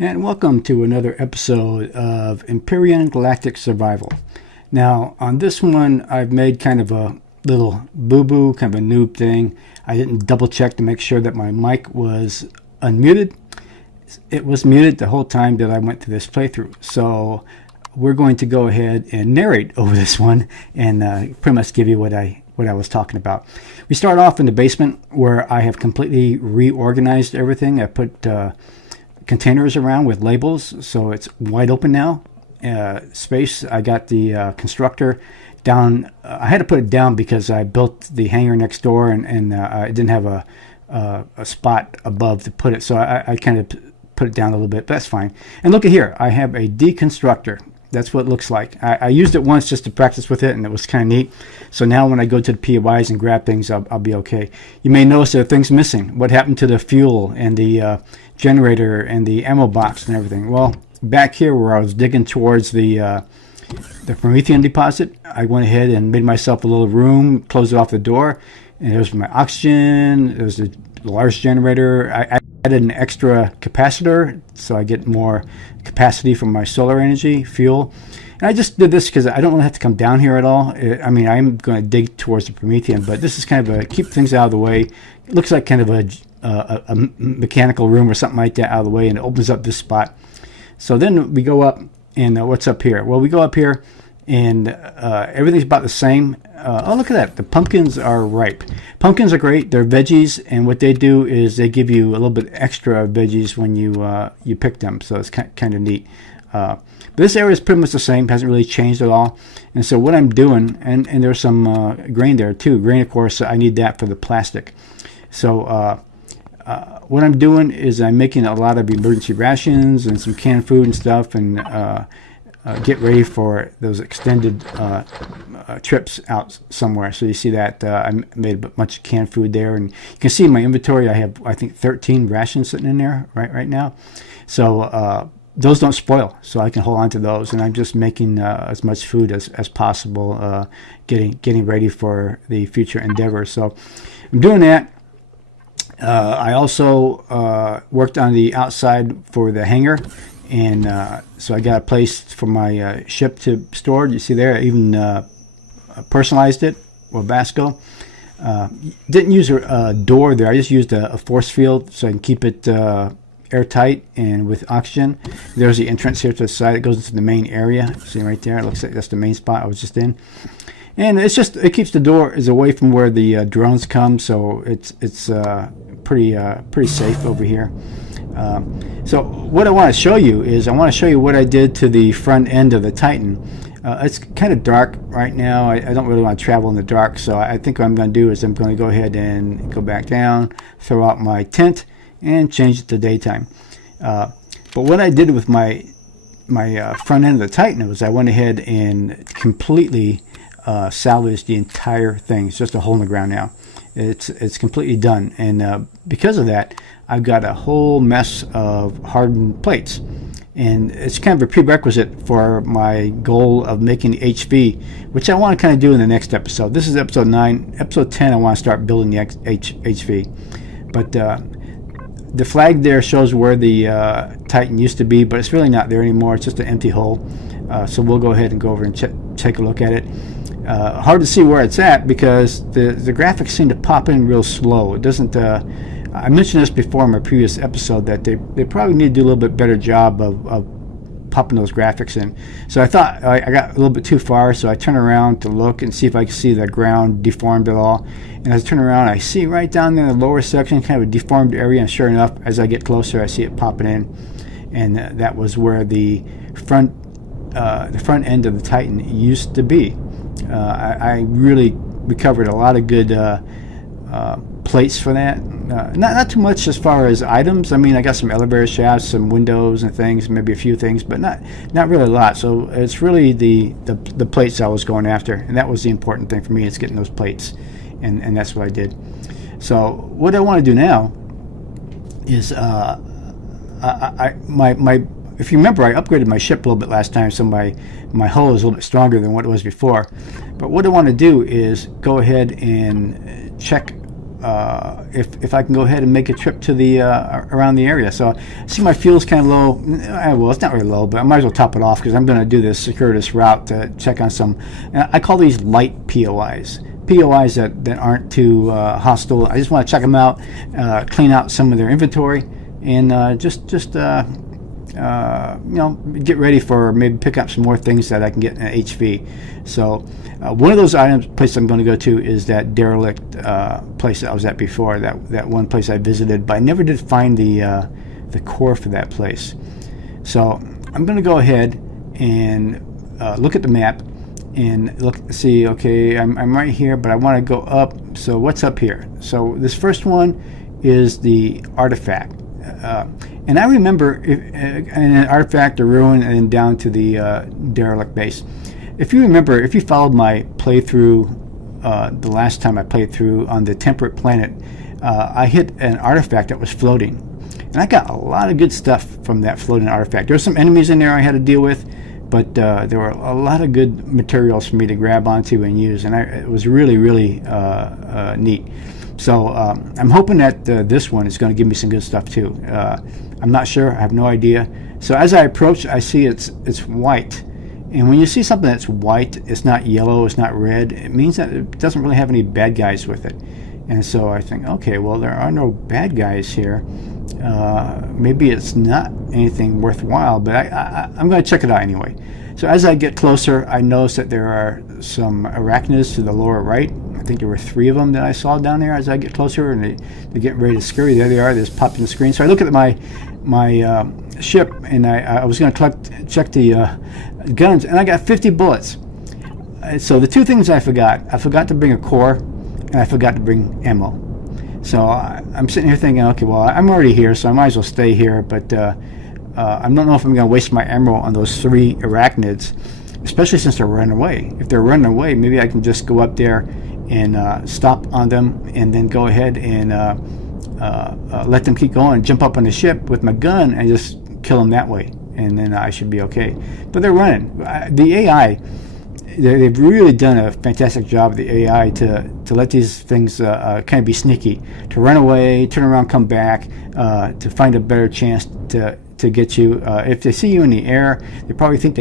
and welcome to another episode of Empyrion Galactic Survival. Now, on this one, I've made kind of a little boo-boo, kind of a noob thing. I didn't double-check to make sure that my mic was unmuted. It was muted the whole time that I went through this playthrough. So we're going to go ahead and narrate over this one and pretty much give you what I was talking about. We start off in the basement where I have completely reorganized everything. I put containers around with labels, so it's wide open now. Space, I got the constructor down. I had to put it down because I built the hangar next door, and I didn't have a spot above to put it, so I kind of put it down a little bit, but that's fine. And look at here, I have a deconstructor. That's what it looks like. I used it once just to practice with it, and it was kind of neat. So now when I go to the POIs and grab things, I'll be okay. You may notice there are things missing. What happened to the fuel and the generator and the ammo box and everything? Well, back here where I was digging towards the Promethean deposit, I went ahead and made myself a little room, closed off the door, and there's my oxygen, there's a large generator. I added an extra capacitor so I get more capacity from my solar energy, fuel. And I just did this because I don't want to have to come down here at all. I mean, I'm going to dig towards the Promethean, but this is kind of a keep things out of the way. It looks like kind of a mechanical room or something like that out of the way, and it opens up this spot. So then we go up, and what's up here? Well, we go up here, and everything's about the same. Oh, look at that. The pumpkins are ripe. Pumpkins are great. They're veggies, and what they do is they give you a little bit extra veggies when you pick them, so it's kind of neat. But this area is pretty much the same. Hasn't really changed at all. And so what I'm doing, and there's some grain there too. Grain, of course, I need that for the plastic. So what I'm doing is I'm making a lot of emergency rations and some canned food and stuff, and get ready for those extended trips out somewhere. So you see that I made a bunch of canned food there, and you can see in my inventory I have, I think, 13 rations sitting in there right now. So those don't spoil, so I can hold on to those, and I'm just making as much food as possible, getting ready for the future endeavors. So I'm doing that. I also worked on the outside for the hangar, and so I got a place for my ship to store. You see there, I even personalized it with Vasco. Didn't use a door there. I just used a force field so I can keep it airtight and with oxygen. There's the entrance here to the side. It goes into the main area. See right there? It looks like that's the main spot I was just in. And it keeps the door is away from where the drones come, so it's pretty safe over here. So what I want to show you is I want to show you what I did to the front end of the Titan. It's kind of dark right now. I don't really want to travel in the dark, so I think what I'm going to do is I'm going to go ahead and go back down, throw out my tent, and change it to daytime. But what I did with my front end of the Titan was I went ahead and completely salvaged the entire thing. It's just a hole in the ground now. It's completely done, and because of that, I've got a whole mess of hardened plates, and it's kind of a prerequisite for my goal of making the HV, which I want to kind of do in the next episode. This is episode 9. Episode 10, I want to start building the HV, but the flag there shows where the Titan used to be, but it's really not there anymore. It's just an empty hole. So we'll go ahead and go over and take a look at it. Hard to see where it's at because the graphics seem to pop in real slow. It doesn't. I mentioned this before in my previous episode that they probably need to do a little bit better job of popping those graphics in. So I thought I got a little bit too far, so I turned around to look and see if I could see the ground deformed at all. And as I turn around, I see right down there in the lower section kind of a deformed area, and sure enough, as I get closer, I see it popping in, and that was where the front end of the Titan used to be. I really recovered a lot of good plates for that. Not too much as far as items. I mean, I got some elevator shafts, some windows and things, maybe a few things, but not really a lot. So it's really the plates I was going after, and that was the important thing for me, is getting those plates, and that's what I did. So what I want to do now is if you remember, I upgraded my ship a little bit last time, so my hull is a little bit stronger than what it was before. But what I want to do is go ahead and check if I can go ahead and make a trip to the around the area. So I see my fuel's kind of low. Well, it's not really low, but I might as well top it off because I'm going to do this circuitous route to check on some. I call these light POIs. POIs that aren't too hostile. I just want to check them out, clean out some of their inventory, and just get ready for maybe pick up some more things that I can get in HV. So one of those places I'm going to go to is that derelict place that I was at before, that one place I visited, but I never did find the core for that place. So I'm going to go ahead and look at the map and see, okay, I'm right here, but I want to go up. So what's up here? So this first one is the artifact. And I remember an artifact, a ruin, and then down to the derelict base. If you remember, if you followed my playthrough, the last time I played through on the temperate planet, I hit an artifact that was floating. And I got a lot of good stuff from that floating artifact. There were some enemies in there I had to deal with, but there were a lot of good materials for me to grab onto and use, and it was really, really neat. So I'm hoping that this one is going to give me some good stuff too. I'm not sure. I have no idea. So as I approach, I see it's white. And when you see something that's white, it's not yellow, it's not red, it means that it doesn't really have any bad guys with it. And so I think, okay, well, there are no bad guys here. Maybe it's not anything worthwhile, but I'm going to check it out anyway. So as I get closer, I notice that there are some arachnids to the lower right. I think there were 3 of them that I saw down there as I get closer, and they're getting ready to scurry. There they are. They just popped in the screen. So I look at my ship, and I was going to check the guns, and I got 50 bullets. So the 2 things I forgot to bring a core, and I forgot to bring ammo. So I'm sitting here thinking, okay, well, I'm already here, so I might as well stay here, but I don't know if I'm going to waste my ammo on those 3 arachnids, especially since they're running away. If they're running away, maybe I can just go up there and stop on them, and then go ahead and let them keep going, jump up on the ship with my gun, and just kill them that way, and then I should be okay. But they're running. The AI, they've really done a fantastic job of the AI to let these things kind of be sneaky, to run away, turn around, come back, to find a better chance to get you. If they see you in the air, they probably think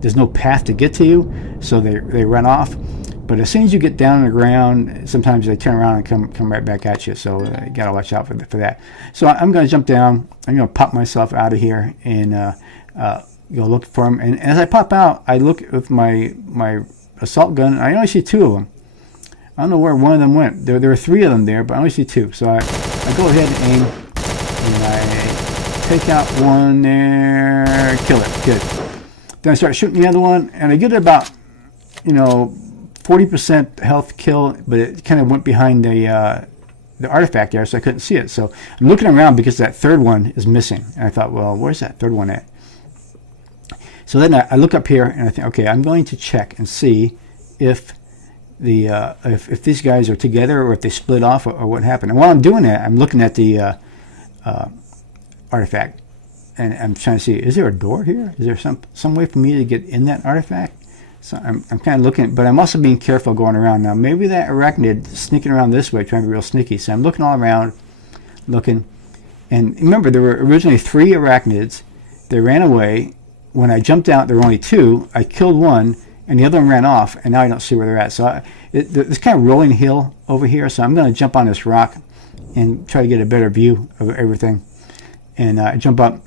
there's no path to get to you, so they run off. But as soon as you get down on the ground, sometimes they turn around and come right back at you. So you got to watch out for that. So I'm going to jump down. I'm going to pop myself out of here and go look for them. And as I pop out, I look with my assault gun. I only see 2 of them. I don't know where one of them went. There were 3 of them there, but I only see 2. So I go ahead and aim, and I take out one there, kill it. Good. Then I start shooting the other one, and I get about 40% health kill, but it kind of went behind the artifact there, so I couldn't see it. So I'm looking around because that 3rd one is missing. And I thought, well, where's that 3rd one at? So then I look up here and I think, okay, I'm going to check and see if if these guys are together or if they split off or what happened. And while I'm doing that, I'm looking at the artifact, and I'm trying to see, is there a door here? Is there some way for me to get in that artifact? So I'm kind of looking, but I'm also being careful going around. Now, maybe that arachnid is sneaking around this way, trying to be real sneaky. So I'm looking all around, looking. And remember, there were originally 3 arachnids. They ran away. When I jumped out, there were only 2. I killed one, and the other one ran off, and now I don't see where they're at. So there's kind of rolling hill over here, so I'm going to jump on this rock and try to get a better view of everything. And I jump up.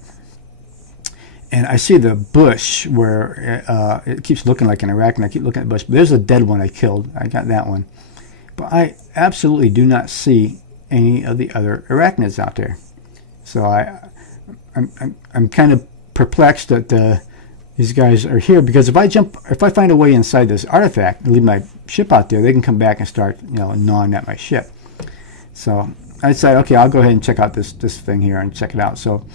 And I see the bush where it keeps looking like an arachnid. I keep looking at the bush. But there's a dead one I killed. I got that one. But I absolutely do not see any of the other arachnids out there. So I'm kind of perplexed that these guys are here, because if I find a way inside this artifact and leave my ship out there, they can come back and start gnawing at my ship. So I decided, okay, I'll go ahead and check out this thing here and check it out. So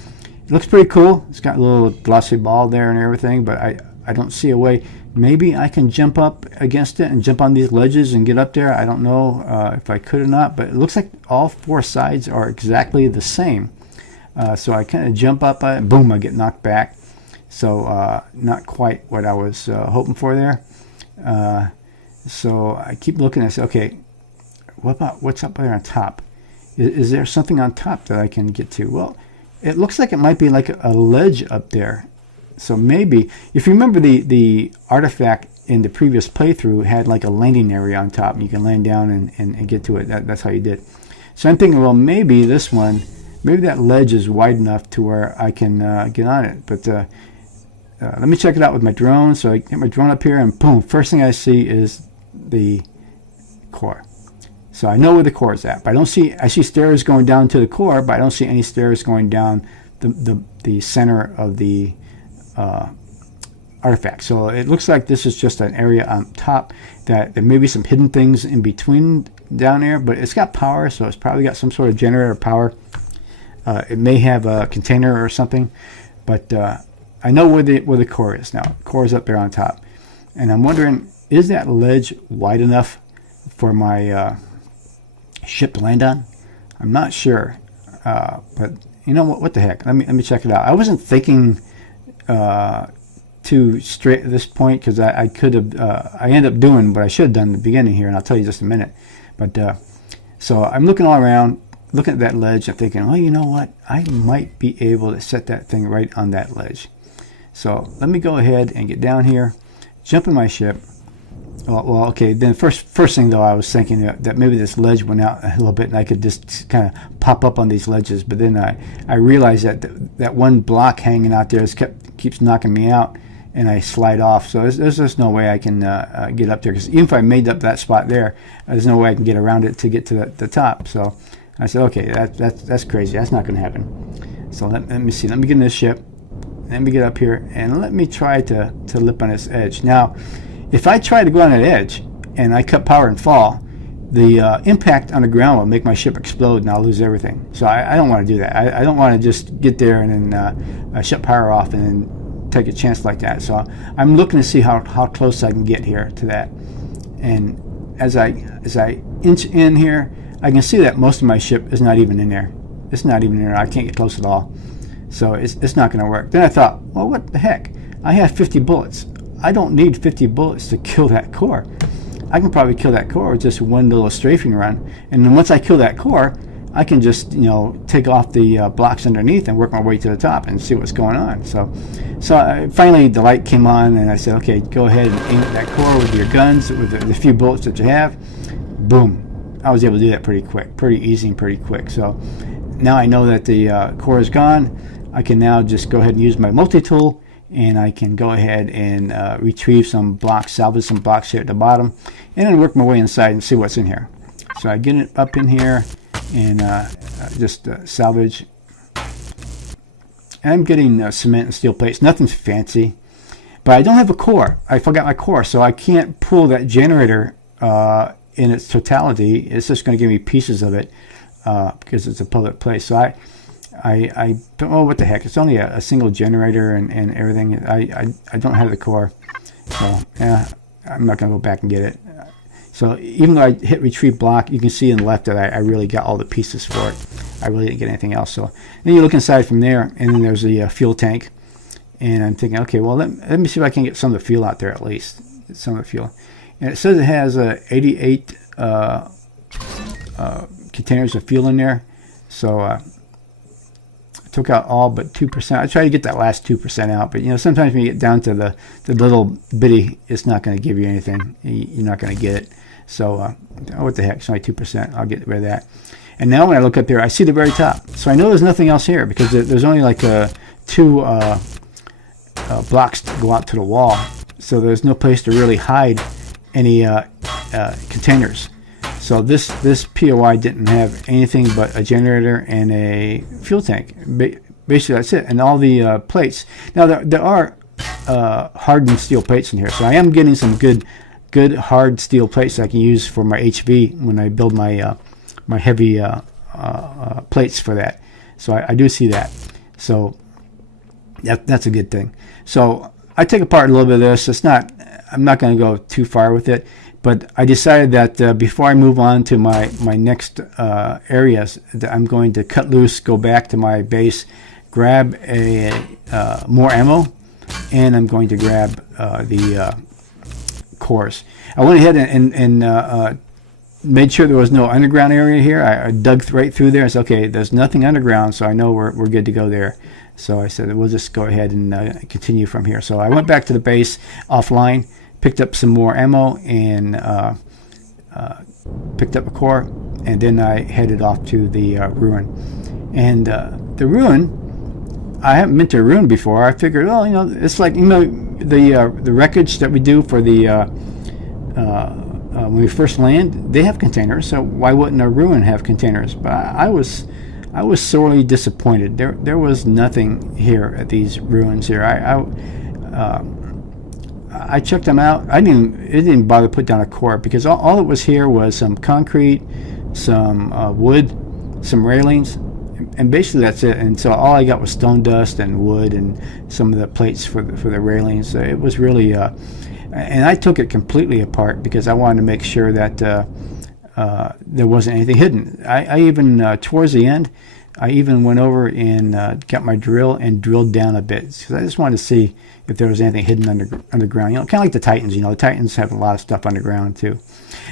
it looks pretty cool. It's got a little glossy ball there and everything, but I don't see a way. Maybe I can jump up against it and jump on these ledges and get up there. I don't know if I could or not, but it looks like all 4 sides are exactly the same. So I kind of jump up, boom, I get knocked back. So not quite what I was hoping for there. So I keep looking and I say, okay, what's up there on top? Is there something on top that I can get to? Well, it looks like it might be like a ledge up there. So maybe, if you remember the artifact in the previous playthrough had like a landing area on top. You can land down and get to it. That's how you did. So I'm thinking, well, maybe this one, maybe that ledge is wide enough to where I can get on it. But let me check it out with my drone. So I get my drone up here, and boom, first thing I see is the core. So I know where the core is at, but I see stairs going down to the core, but I don't see any stairs going down the center of the artifact. So it looks like this is just an area on top that there may be some hidden things in between down there, but it's got power, so it's probably got some sort of generator power. It may have a container or something, but I know where the core is now. The core is up there on top, and I'm wondering, is that ledge wide enough for my ship to land on? I'm not sure, but you know what the heck? Let me check it out. I wasn't thinking too straight at this point, because I could have I ended up doing what I should have done in the beginning here, and I'll tell you in just a minute. But so I'm looking all around, looking at that ledge, and thinking, oh, you know what? I might be able to set that thing right on that ledge. So let me go ahead and get down here, jump in my ship. Well, okay. Then first thing though, I was thinking that maybe this ledge went out a little bit, and I could just kind of pop up on these ledges. But then I realized that one block hanging out there keeps knocking me out, and I slide off. So there's just no way I can get up there, because even if I made up that spot there, there's no way I can get around it to get to the top. So I said, okay, that's crazy. That's not going to happen. So let me see. Let me get in this ship. Let me get up here, and let me try to lip on this edge. Now, if I try to go on that edge and I cut power and fall, the impact on the ground will make my ship explode, and I'll lose everything. So I don't want to do that. I don't want to just get there and then shut power off and then take a chance like that. So I'm looking to see how close I can get here to that. And as I inch in here, I can see that most of my ship is not even in there. It's not even in there. I can't get close at all. So it's not going to work. Then I thought, well, what the heck? I have 50 bullets. I don't need 50 bullets to kill that core. I can probably kill that core with just one little strafing run. And then once I kill that core, I can just, take off the blocks underneath and work my way to the top and see what's going on. So finally the light came on, and I said, okay, go ahead and aim at that core with your guns, with the few bullets that you have. Boom. I was able to do that pretty quick, pretty easy and pretty quick. So now I know that the core is gone. I can now just go ahead and use my multi-tool, and I can go ahead and retrieve some blocks, salvage some blocks here at the bottom, and then work my way inside and see what's in here. So I get it up in here and just salvage. And I'm getting cement and steel plates. Nothing's fancy, but I don't have a core. I forgot my core, so I can't pull that generator in its totality. It's just going to give me pieces of it because it's a public place. So I don't know what the heck. It's only a single generator and everything. I don't have the core, so yeah, I'm not going to go back and get it. So even though I hit retrieve block, you can see in the left that I really got all the pieces for it. I really didn't get anything else. So then you look inside from there, and then there's the fuel tank. And I'm thinking, okay, well, let me see if I can get some of the fuel out there at least. Some of the fuel. And it says it has 88 containers of fuel in there. So I took out all but 2%. I try to get that last 2% out, but sometimes when you get down to the little bitty, it's not going to give you anything. You're not going to get it. So what the heck? It's only 2%. I'll get rid of that. And now when I look up there, I see the very top. So I know there's nothing else here, because there's only like two blocks to go out to the wall. So there's no place to really hide any containers. So this POI didn't have anything but a generator and a fuel tank. Basically, that's it. And all the plates. Now, there are hardened steel plates in here. So I am getting some good hard steel plates I can use for my HV when I build my my heavy plates for that. So I do see that. So that's a good thing. So I take apart a little bit of this. I'm not going to go too far with it. But I decided that before I move on to my next areas, that I'm going to cut loose, go back to my base, grab more ammo, and I'm going to grab the cores. I went ahead and made sure there was no underground area here. I dug right through there. I said, okay, there's nothing underground, so I know we're good to go there. So I said, we'll just go ahead and continue from here. So I went back to the base offline, picked up some more ammo, and picked up a core, and then I headed off to the ruin. And the ruin, I haven't been to a ruin before. I figured, well, you know, it's like, you know, the wreckage that we do for the when we first land, they have containers, so why wouldn't a ruin have containers? But I was sorely disappointed. There was nothing here at these ruins here. I checked them out. It didn't bother to put down a core, because all that was here was some concrete, some wood, some railings, and basically that's it. And so all I got was stone dust and wood and some of the plates for the railings. It was really and I took it completely apart because I wanted to make sure that there wasn't anything hidden. I even towards the end, I even went over and got my drill and drilled down a bit, because I just wanted to see if there was anything hidden underground. You know, kind of like the Titans. You know, the Titans have a lot of stuff underground too.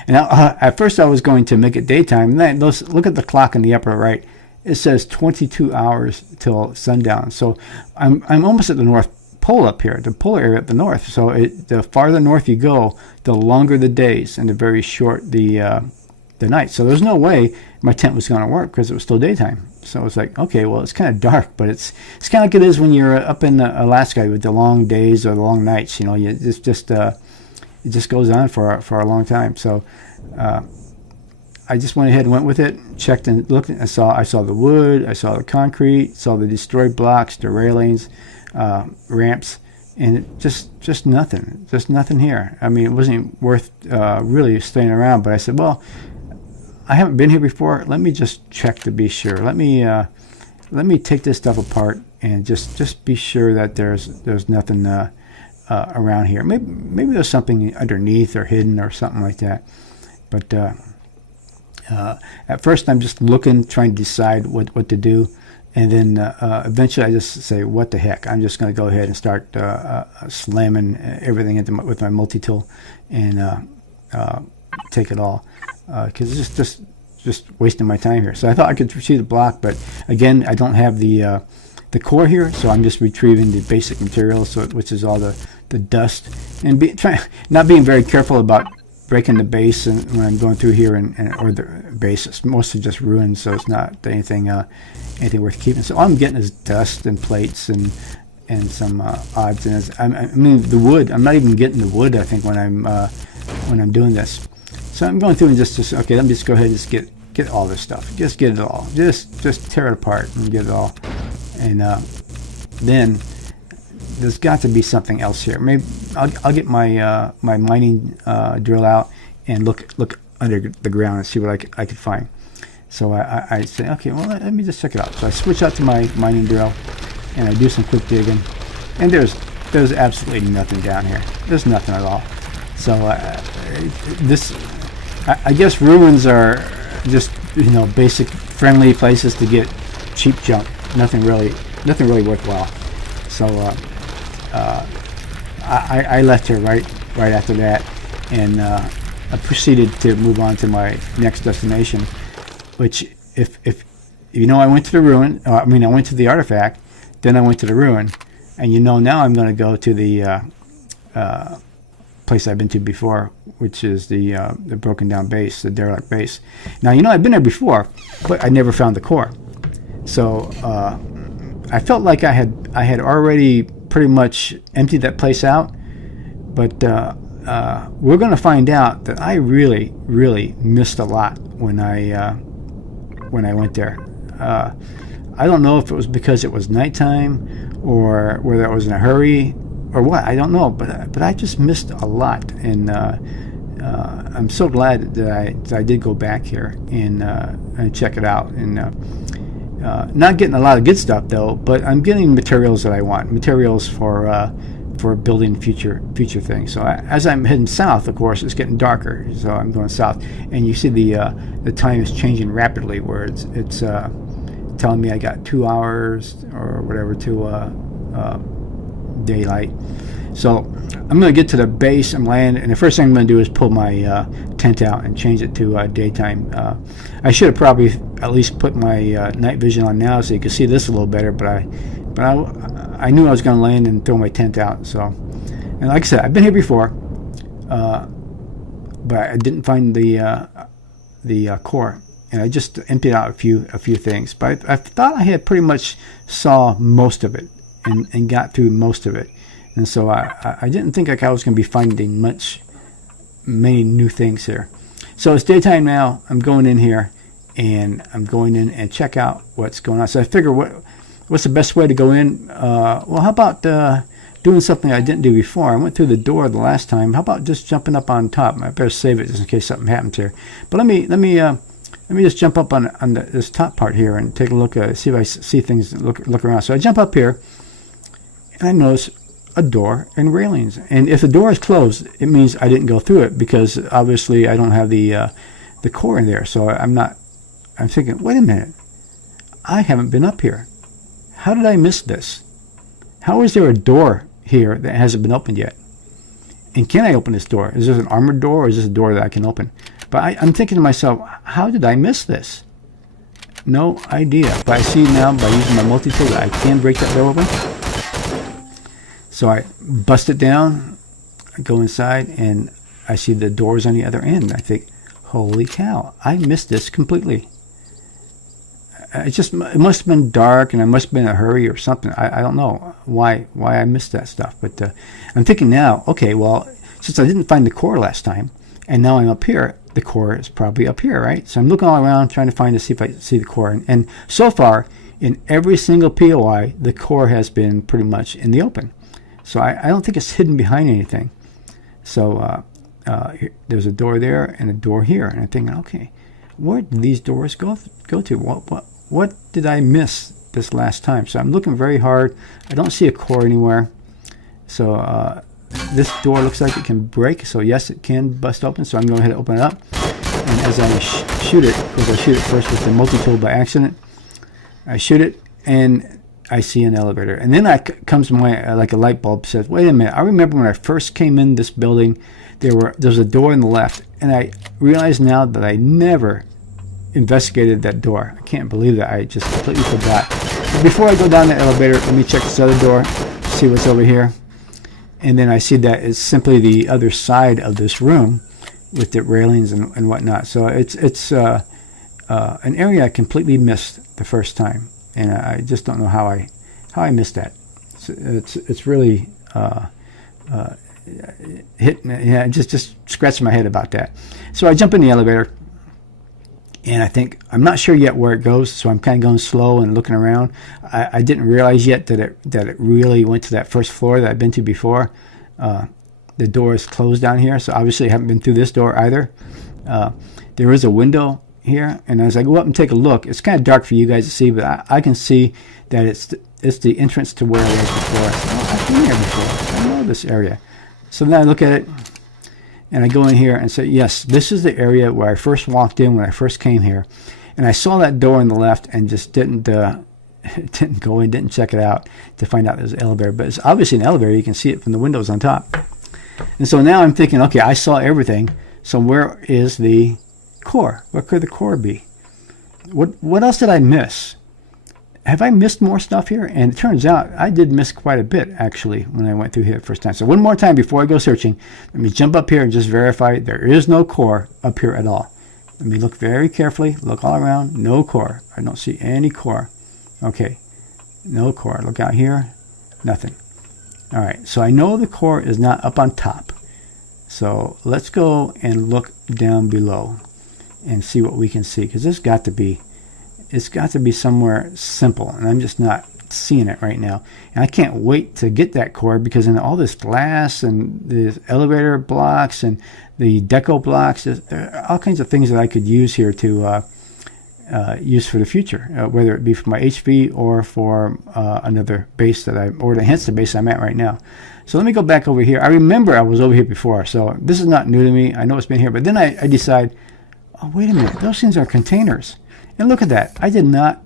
And at first I was going to make it daytime. And then look at the clock in the upper right. It says 22 hours till sundown. So I'm almost at the North Pole up here, the polar area at the north. So the farther north you go, the longer the days and the very short the night. So there's no way my tent was going to work because it was still daytime. So it's like, okay, well, it's kind of dark, but it's kind of like it is when you're up in Alaska with the long days or the long nights. You know, it just goes on for a long time. So I just went ahead and went with it, checked and looked. I saw the wood, I saw the concrete, saw the destroyed blocks, the railings, ramps, and just nothing here. I mean, it wasn't worth really staying around. But I said, well, I haven't been here before. Let me just check to be sure. Let me take this stuff apart and just be sure that there's nothing around here. Maybe there's something underneath or hidden or something like that. But at first, I'm just looking, trying to decide what to do. And then eventually I just say, what the heck? I'm just going to go ahead and start slamming everything with my multi-tool and take it all. Because it's just wasting my time here. So I thought I could retrieve the block, but again, I don't have the core here, so I'm just retrieving the basic materials, which is all the dust, and not being very careful about breaking the base and when I'm going through here or the base. It's mostly just ruins, so it's not anything worth keeping. So all I'm getting is dust and plates and some odds and ends. I mean the wood. I'm not even getting the wood, I think, when I'm doing this. So I'm going through and just okay, let me just go ahead and just get all this stuff. Just get it all. Just tear it apart and get it all. And then there's got to be something else here. Maybe I'll get my my mining drill out and look under the ground and see what I could find. So I say, okay, well, let me just check it out. So I switch out to my mining drill and I do some quick digging, and there's absolutely nothing down here. There's nothing at all. So I guess ruins are just, you know, basic friendly places to get cheap junk. Nothing really worthwhile. So I left here right after that, and I proceeded to move on to my next destination, which if you know, I went to the ruin. I went to the artifact, then I went to the ruin, and you know, now I'm going to go to the place I've been to before, which is the broken down base, the derelict base. Now, you know, I've been there before, but I never found the core. So I felt like I had already pretty much emptied that place out, but we're going to find out that I really missed a lot when I went there. I don't know if it was because it was nighttime or whether I was in a hurry or what. I don't know, but I just missed a lot, and I'm so glad that I did go back here and check it out. And not getting a lot of good stuff though, but I'm getting materials that I want, materials for building future things. So as I'm heading south, of course, it's getting darker, so I'm going south, and you see the time is changing rapidly, where it's telling me I got 2 hours or whatever to daylight. So I'm going to get to the base. I'm landing, and the first thing I'm going to do is pull my tent out and change it to daytime. I should have probably at least put my night vision on now so you can see this a little better, but I knew I was going to land and throw my tent out. So, and like I said, I've been here before, but I didn't find the core, and I just emptied out a few things. But I thought I had pretty much saw most of it and got through most of it, and so I didn't think like I was going to be finding many new things here. So it's daytime now. I'm going in here, and I'm going in and check out what's going on. So I figure what's the best way to go in? Well, how about doing something I didn't do before? I went through the door the last time. How about just jumping up on top? I better save it just in case something happens here. But let me just jump up on this top part here and take a look, see if I see things, look around. So I jump up here, and I notice a door and railings. And if the door is closed, it means I didn't go through it, because obviously I don't have the core in there. So I'm thinking, wait a minute, I haven't been up here. How did I miss this? How is there a door here that hasn't been opened yet? And can I open this door? Is this an armored door, or is this a door that I can open? But I'm thinking to myself, how did I miss this? No idea. But I see now by using my multi-tool that I can break that door open. So I bust it down, I go inside, and I see the doors on the other end. I think, holy cow, I missed this completely. It must have been dark, and I must have been in a hurry or something. I don't know why I missed that stuff. But I'm thinking now, okay, well, since I didn't find the core last time, and now I'm up here, the core is probably up here, right? So I'm looking all around trying to find to see if I see the core. And so far, in every single POI, the core has been pretty much in the open. So I don't think it's hidden behind anything. So there's a door there and a door here. And I'm thinking, okay, where did these doors go to? What did I miss this last time? So I'm looking very hard. I don't see a core anywhere. So this door looks like it can break. So yes, it can bust open. So I'm going to go ahead and open it up. And as I shoot it, because I shoot it first with the multi-tool by accident, I shoot it and I see an elevator. And then comes to my, like a light bulb says, wait a minute, I remember when I first came in this building, there's a door on the left. And I realize now that I never investigated that door. I can't believe that. I just completely forgot. But before I go down the elevator, let me check this other door, see what's over here. And then I see that it's simply the other side of this room with the railings and whatnot. So it's an area I completely missed the first time, and I just don't know how I missed that. It's really hit me. Yeah, just scratching my head about that. So I jump in the elevator, and I think I'm not sure yet where it goes, so I'm kind of going slow and looking around. I didn't realize yet that it really went to that first floor that I've been to before. The door is closed down here, so obviously I haven't been through this door either. There is a window here, and as I go up and take a look, it's kind of dark for you guys to see, but I can see that it's the entrance to where I was before. So I've been here before. I know this area. So then I look at it, and I go in here and say, yes, this is the area where I first walked in when I first came here. And I saw that door on the left and just didn't go in, didn't check it out to find out there's an elevator. But it's obviously an elevator. You can see it from the windows on top. And so now I'm thinking, okay, I saw everything. So where is the core? Where could the core be? What else did I miss? Have I missed more stuff here? And it turns out I did miss quite a bit, actually, when I went through here the first time. So one more time before I go searching, let me jump up here and just verify there is no core up here at all. Let me look very carefully, look all around, no core. I don't see any core. Okay, no core. Look out here, nothing. All right, so I know the core is not up on top. So let's go and look down below and see what we can see, because it's got to be somewhere simple, and I'm just not seeing it right now. And I can't wait to get that core, because in all this glass and the elevator blocks and the deco blocks, there are all kinds of things that I could use here to use for the future, whether it be for my HV or for another base or to enhance the base I'm at right now. So let me go back over here. I remember I was over here before, so this is not new to me. I know it's been here, but then I decide, oh, wait a minute, those things are containers. And look at that. I did not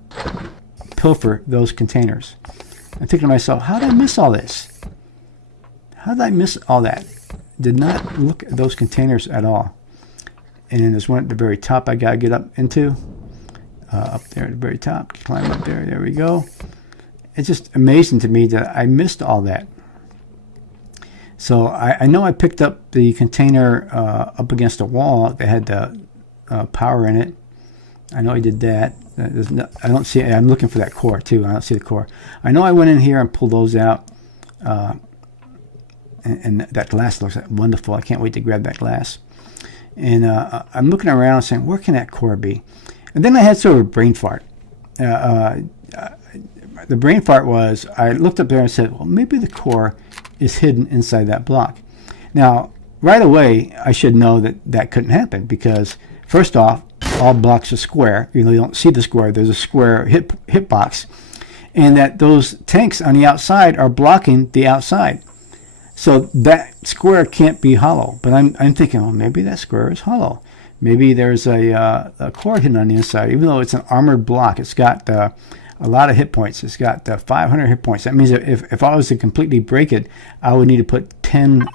pilfer those containers. I'm thinking to myself, how did I miss all this? How did I miss all that? Did not look at those containers at all. And then there's one at the very top I gotta get up into. Up there at the very top, climb up there. There we go. It's just amazing to me that I missed all that. So I know I picked up the container up against a wall that had the power in it. I know I did that. I don't see it. I'm looking for that core too. I don't see the core. I know I went in here and pulled those out. And that glass looks wonderful. I can't wait to grab that glass. And I'm looking around saying, where can that core be? And then I had sort of a brain fart. The brain fart was, I looked up there and said, well, maybe the core is hidden inside that block. Now, right away, I should know that that couldn't happen because, first off, all blocks are square. You know, you don't see the square. There's a square hit box. And that those tanks on the outside are blocking the outside. So that square can't be hollow. But I'm thinking, well, maybe that square is hollow. Maybe there's a core hidden on the inside. Even though it's an armored block, it's got a lot of hit points. It's got 500 hit points. That means that if I was to completely break it, I would need to put 10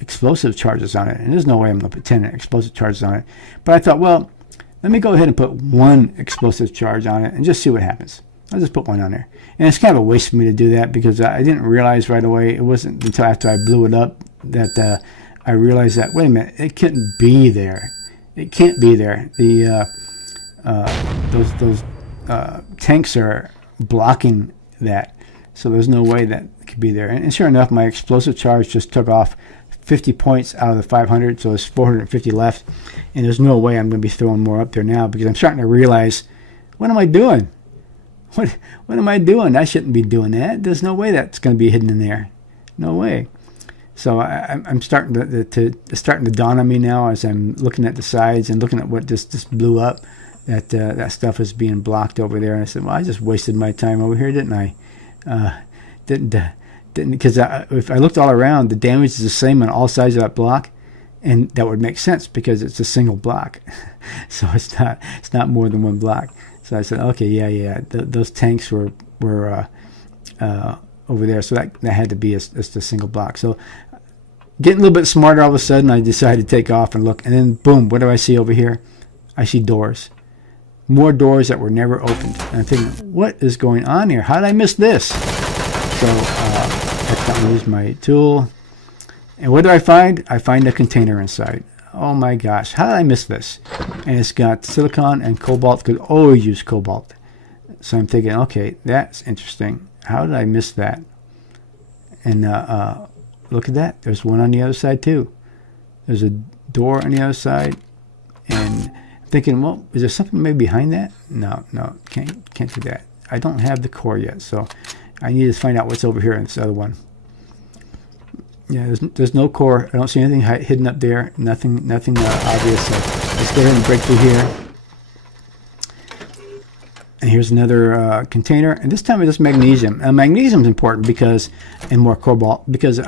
explosive charges on it. And there's no way I'm going to put 10 explosive charges on it. But I thought, well, let me go ahead and put one explosive charge on it and just see what happens. I'll just put one on there. And it's kind of a waste for me to do that because I didn't realize right away. It wasn't until after I blew it up that I realized that, wait a minute, it couldn't be there. It can't be there. Those tanks are blocking that. So there's no way that it could be there. And sure enough, my explosive charge just took off 50 points out of the 500, so there's 450 left. And there's no way I'm going to be throwing more up there now because I'm starting to realize, what am I doing? What am I doing? I shouldn't be doing that. There's no way that's going to be hidden in there. No way. So I'm starting to dawn on me now as I'm looking at the sides and looking at what just blew up. That stuff is being blocked over there. And I said, well, I just wasted my time over here, didn't I? Didn't because if I looked all around, the damage is the same on all sides of that block, and that would make sense because it's a single block. So it's not more than one block. So I said, okay, yeah. Those tanks were over there, so that had to be just a single block. So getting a little bit smarter all of a sudden, I decided to take off and look, and then boom, what do I see over here? I see doors. More doors that were never opened. And I'm thinking, what is going on here? How did I miss this? So I use my tool. And what do I find? I find a container inside. Oh my gosh, how did I miss this? And it's got silicon and cobalt. Could always use cobalt. So I'm thinking, okay, that's interesting. How did I miss that? And look at that. There's one on the other side too. There's a door on the other side. And thinking, well, is there something maybe behind that? No, can't do that. I don't have the core yet, so I need to find out what's over here in this other one. Yeah, there's no core. I don't see anything hidden up there. Nothing obvious. So let's go ahead and break through here. And here's another container, and this time it's magnesium. Magnesium is important because, and more cobalt, because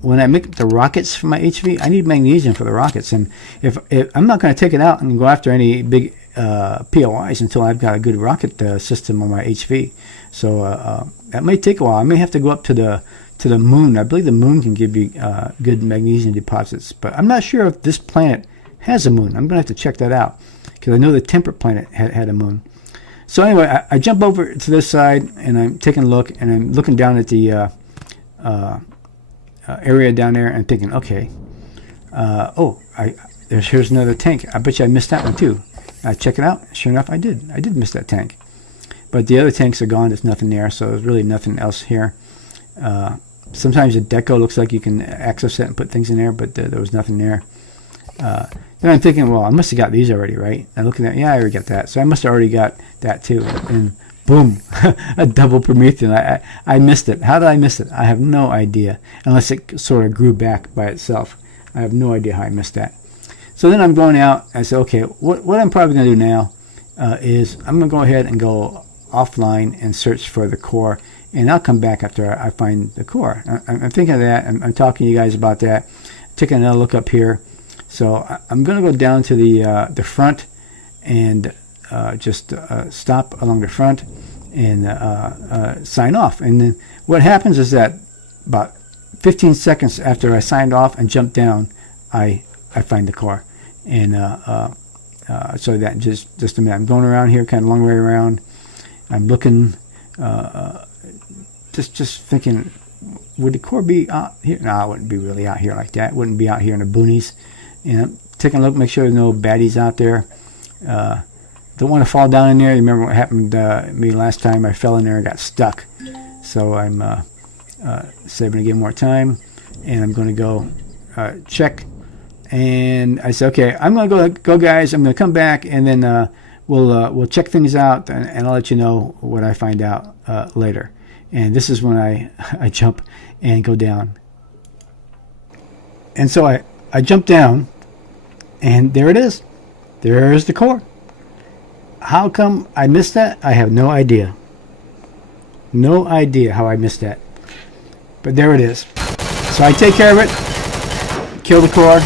when I make the rockets for my HV, I need magnesium for the rockets. And if I'm not going to take it out and go after any big POIs until I've got a good rocket system on my HV. So that may take a while. I may have to go up to the moon. I believe the moon can give you good magnesium deposits, but I'm not sure if this planet has a moon. I'm going to have to check that out because I know the temperate planet had a moon. So anyway, I jump over to this side, and I'm taking a look, and I'm looking down at the area down there, and thinking, okay, here's another tank. I bet you I missed that one too. I check it out. Sure enough, I did miss that tank. But the other tanks are gone. There's nothing there, so there's really nothing else here. Sometimes the deco looks like you can access it and put things in there, but there was nothing there. Then I'm thinking, well, I must have got these already, right? I'm looking at, yeah, I already got that. So I must have already got that too. And boom, a double Promethean. I missed it. How did I miss it? I have no idea, unless it sort of grew back by itself. I have no idea how I missed that. So then I'm going out. I said, okay, what I'm probably going to do now is I'm going to go ahead and go offline and search for the core. And I'll come back after I find the core. I'm thinking of that. I'm talking to you guys about that. Taking another look up here. So I'm going to go down to the front and just stop along the front and sign off. And then what happens is that about 15 seconds after I signed off and jumped down, I find the car. And so that just a minute. I'm going around here, kind of long way around. I'm looking, just thinking, would the core be out here? No, it wouldn't be really out here like that. It wouldn't be out here in the boonies. And I'm taking a look, make sure there's no baddies out there. Don't want to fall down in there. You remember what happened to me last time? I fell in there and got stuck. So I'm saving to get more time, and I'm going to go check. And I said, okay, I'm going to go, guys. I'm going to come back, and then we'll check things out, and I'll let you know what I find out later. And this is when I jump and go down. And so I jump down, and there it is. There's the core. How come I missed that? I have no idea. No idea how I missed that. But there it is. So I take care of it, kill the core.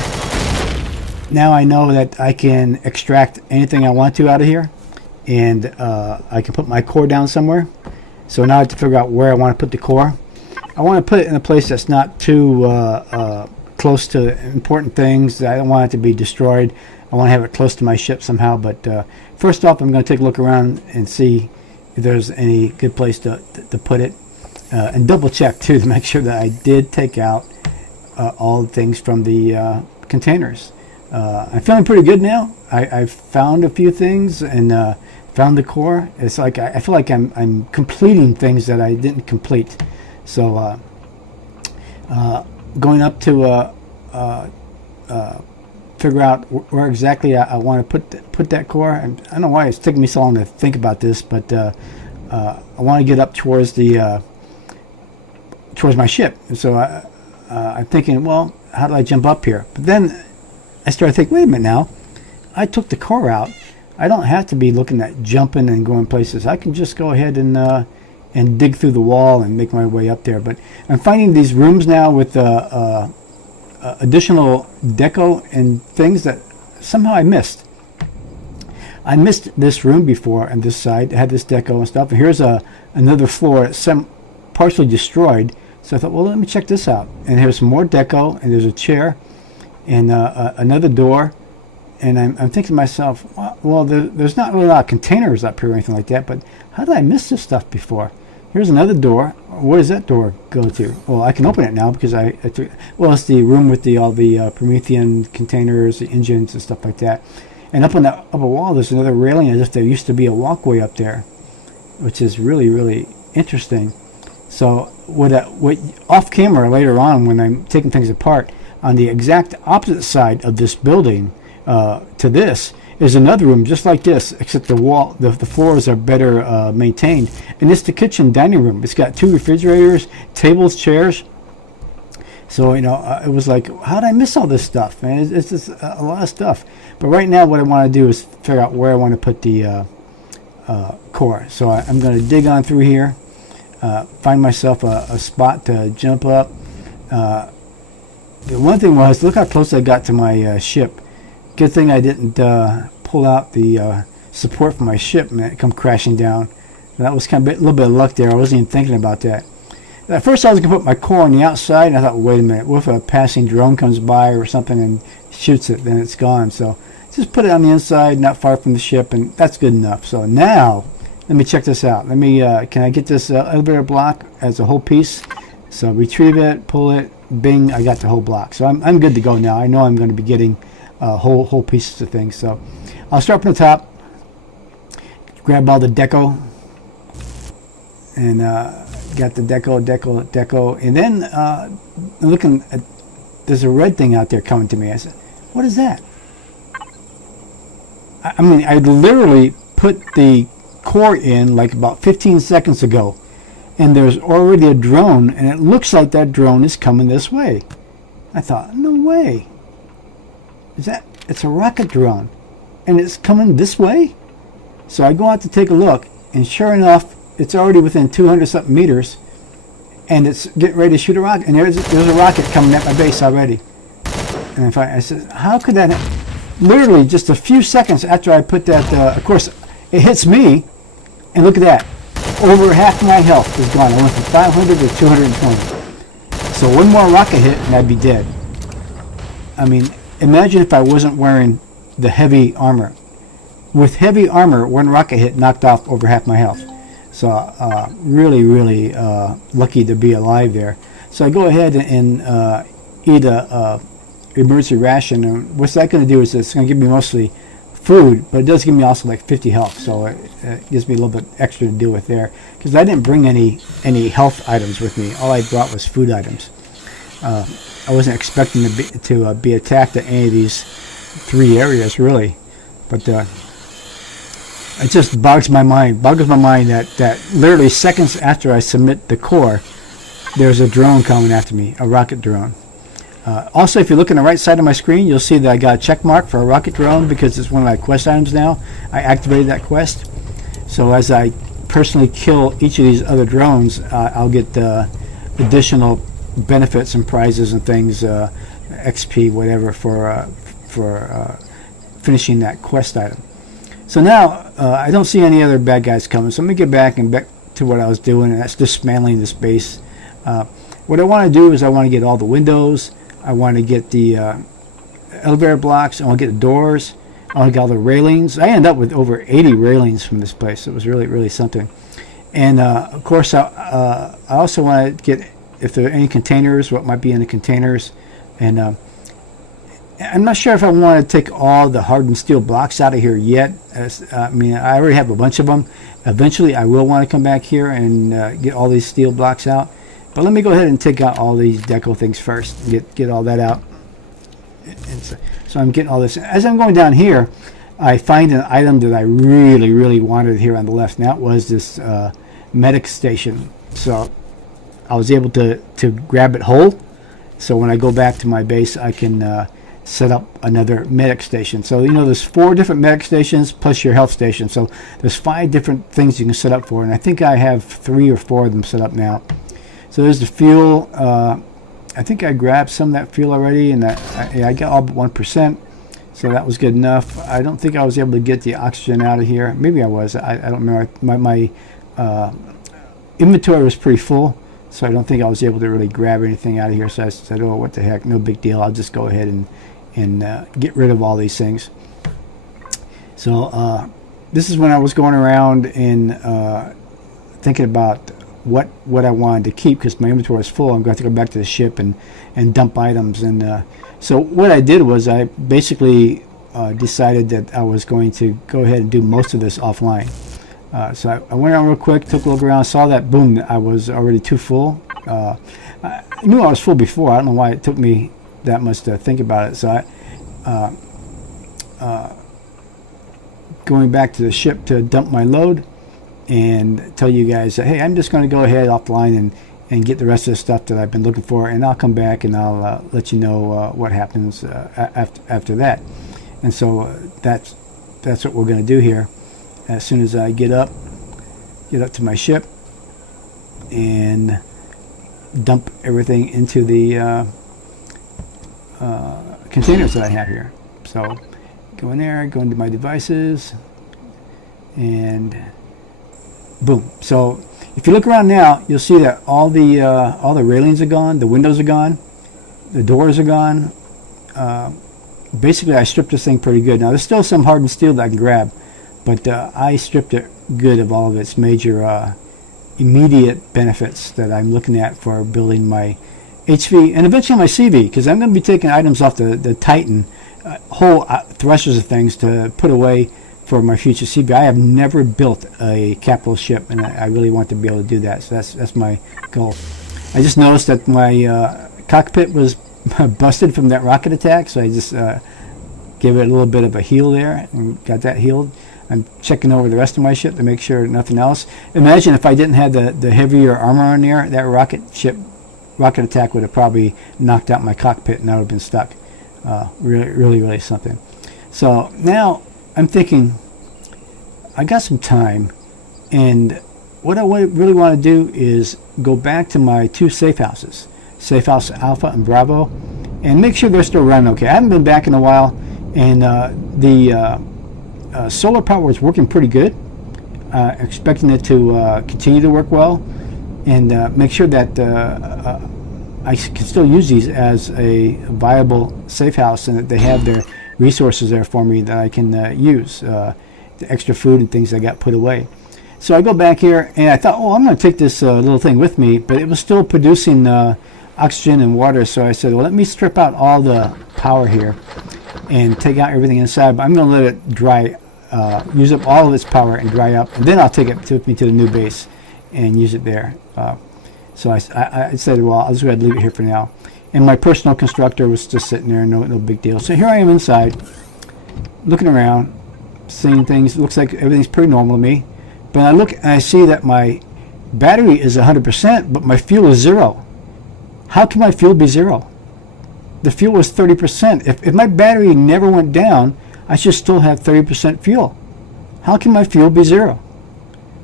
Now I know that I can extract anything I want to out of here, and I can put my core down somewhere. So now I have to figure out where I want to put the core. I want to put it in a place that's not too close to important things. I don't want it to be destroyed. I want to have it close to my ship somehow. But first off, I'm going to take a look around and see if there's any good place to put it. And double check too to make sure that I did take out all the things from the containers. I'm feeling pretty good now. I've found a few things and found the core. It's like I feel like I'm completing things that I didn't complete. So going up to figure out where exactly I want to put that core. I don't know why it's taking me so long to think about this, but I want to get up towards the towards my ship. And so I'm thinking, well, how do I jump up here? But then I started thinking, wait a minute now. I took the core out. I don't have to be looking at jumping and going places. I can just go ahead and dig through the wall and make my way up there. But I'm finding these rooms now with additional deco and things that somehow I missed. I missed this room before on this side. It had this deco and stuff. And here's another floor, some partially destroyed. So I thought, well, let me check this out. And here's some more deco, and there's a chair, and another door. And I'm thinking to myself, well, there's not really a lot of containers up here or anything like that, but how did I miss this stuff before? Here's another door. Where does that door go to? Well, I can open it now because well, it's the room with all the Promethean containers, the engines, and stuff like that. And up on the upper wall, there's another railing as if there used to be a walkway up there, which is really, really interesting. So with off camera later on, when I'm taking things apart, on the exact opposite side of this building to this is another room just like this, except the floors are better maintained, and it's the kitchen dining room. It's got 2 refrigerators, tables, chairs. So it was like, how did I miss all this stuff, man? It's just a lot of stuff. But right now, what I want to do is figure out where I want to put the core. So I'm going to dig on through here, find myself a spot to jump up. The one thing was, look how close I got to my ship. Good thing I didn't pull out the support for my ship and it come crashing down. That was kind of a little bit of luck there. I wasn't even thinking about that. At first I was going to put my core on the outside, and I thought, wait a minute, what if a passing drone comes by or something and shoots it, then it's gone. So just put it on the inside, not far from the ship, and that's good enough. So now, let me check this out. Let me, can I get this elevator block as a whole piece? So retrieve it, pull it, bing, I got the whole block. So I'm good to go now. I know I'm going to be getting whole pieces of things. So I'll start from the top, grab all the deco, and got the deco, and then looking at, there's a red thing out there coming to me. I said, what is that? I mean, I literally put the core in like about 15 seconds ago, and there's already a drone, and it looks like that drone is coming this way. I thought, no way. It's a rocket drone, and it's coming this way? So I go out to take a look, and sure enough, it's already within 200 something meters, and it's getting ready to shoot a rocket, and there's a rocket coming at my base already. And I said, how could that literally just a few seconds after I put that, of course, it hits me, and look at that. Over half my health is gone. I went from 500 to 220. So one more rocket hit and I'd be dead. I mean, imagine if I wasn't wearing the heavy armor. With heavy armor, one rocket hit knocked off over half my health. So really, really lucky to be alive there. So I go ahead and eat a emergency ration. And what's that going to do is it's going to give me mostly food, but it does give me also like 50 health. So it gives me a little bit extra to deal with there. Because I didn't bring any health items with me. All I brought was food items. I wasn't expecting to be attacked at any of these 3 areas, really. But it just boggles my mind that literally seconds after I submit the core, there's a drone coming after me, a rocket drone. Also, if you look on the right side of my screen, you'll see that I got a check mark for a rocket drone because it's one of my quest items now. I activated that quest. So as I personally kill each of these other drones, I'll get additional benefits and prizes and things, XP, whatever, for finishing that quest item. So now I don't see any other bad guys coming. So let me get back to what I was doing, and that's dismantling this base. What I want to do is I want to get all the windows. I want to get the elevator blocks. I want to get the doors. I want to get all the railings. I ended up with over 80 railings from this place. It was really, really something. And of course, I also want to get, if there are any containers, what might be in the containers. And I'm not sure if I want to take all the hardened steel blocks out of here yet. I mean, I already have a bunch of them. Eventually, I will want to come back here and get all these steel blocks out. But let me go ahead and take out all these deco things first. Get all that out. And so I'm getting all this. As I'm going down here, I find an item that I really, really wanted here on the left. And that was this medic station. So I was able to grab it whole. So when I go back to my base, I can set up another medic station. So, you know, there's 4 different medic stations plus your health station. So there's 5 different things you can set up for. And I think I have 3 or 4 of them set up now. So there's the fuel. I think I grabbed some of that fuel already, and I got all but 1%. So that was good enough. I don't think I was able to get the oxygen out of here. Maybe I was. I don't remember. My inventory was pretty full. So I don't think I was able to really grab anything out of here. So I said, oh, what the heck, no big deal. I'll just go ahead and get rid of all these things. So this is when I was going around and thinking about what I wanted to keep, because my inventory is full. I'm going to have to go back to the ship and dump items. And so what I did was I basically decided that I was going to go ahead and do most of this offline. So I went around real quick, took a look around, saw that, boom, I was already too full. I knew I was full before. I don't know why it took me that much to think about it. So going back to the ship to dump my load and tell you guys that, hey, I'm just going to go ahead offline and get the rest of the stuff that I've been looking for, and I'll come back and I'll let you know what happens after that. And so that's what we're going to do here. As soon as I get up to my ship and dump everything into the containers that I have here. So go in there, go into my devices, and boom. So if you look around now, you'll see that all the railings are gone, the windows are gone, the doors are gone. Basically, I stripped this thing pretty good. Now there's still some hardened steel that I can grab, but I stripped it good of all of its major immediate benefits that I'm looking at for building my HV and eventually my CV, because I'm going to be taking items off the Titan, whole thrusters of things to put away for my future CV. I have never built a capital ship, and I really want to be able to do that. So that's my goal. I just noticed that my cockpit was busted from that rocket attack, so I just gave it a little bit of a heal there and got that healed. I'm checking over the rest of my ship to make sure nothing else. Imagine if I didn't have the heavier armor on there, that rocket attack would have probably knocked out my cockpit and I would have been stuck. Really, really, really something. So now I'm thinking, I got some time, and what I really want to do is go back to my 2 safe houses, Safe House Alpha and Bravo, and make sure they're still running okay. I haven't been back in a while, and the solar power is working pretty good. Expecting it to continue to work well, and make sure that I can still use these as a viable safe house, and that they have their resources there for me that I can use, the extra food and things I got put away. So I go back here, and I thought, oh, I'm going to take this little thing with me, but it was still producing oxygen and water. So I said, well, let me strip out all the power here and take out everything inside, but I'm going to let it dry, use up all of its power and dry up, and then I'll take it with me to the new base and use it there. So I said, well, I'll just go ahead and leave it here for now. And my personal constructor was just sitting there, no big deal. So here I am inside, looking around, seeing things. It looks like everything's pretty normal to me. But I look and I see that my battery is 100%, but my fuel is 0. How can my fuel be 0? The fuel was 30%. If my battery never went down, I should still have 30% fuel. How can my fuel be 0?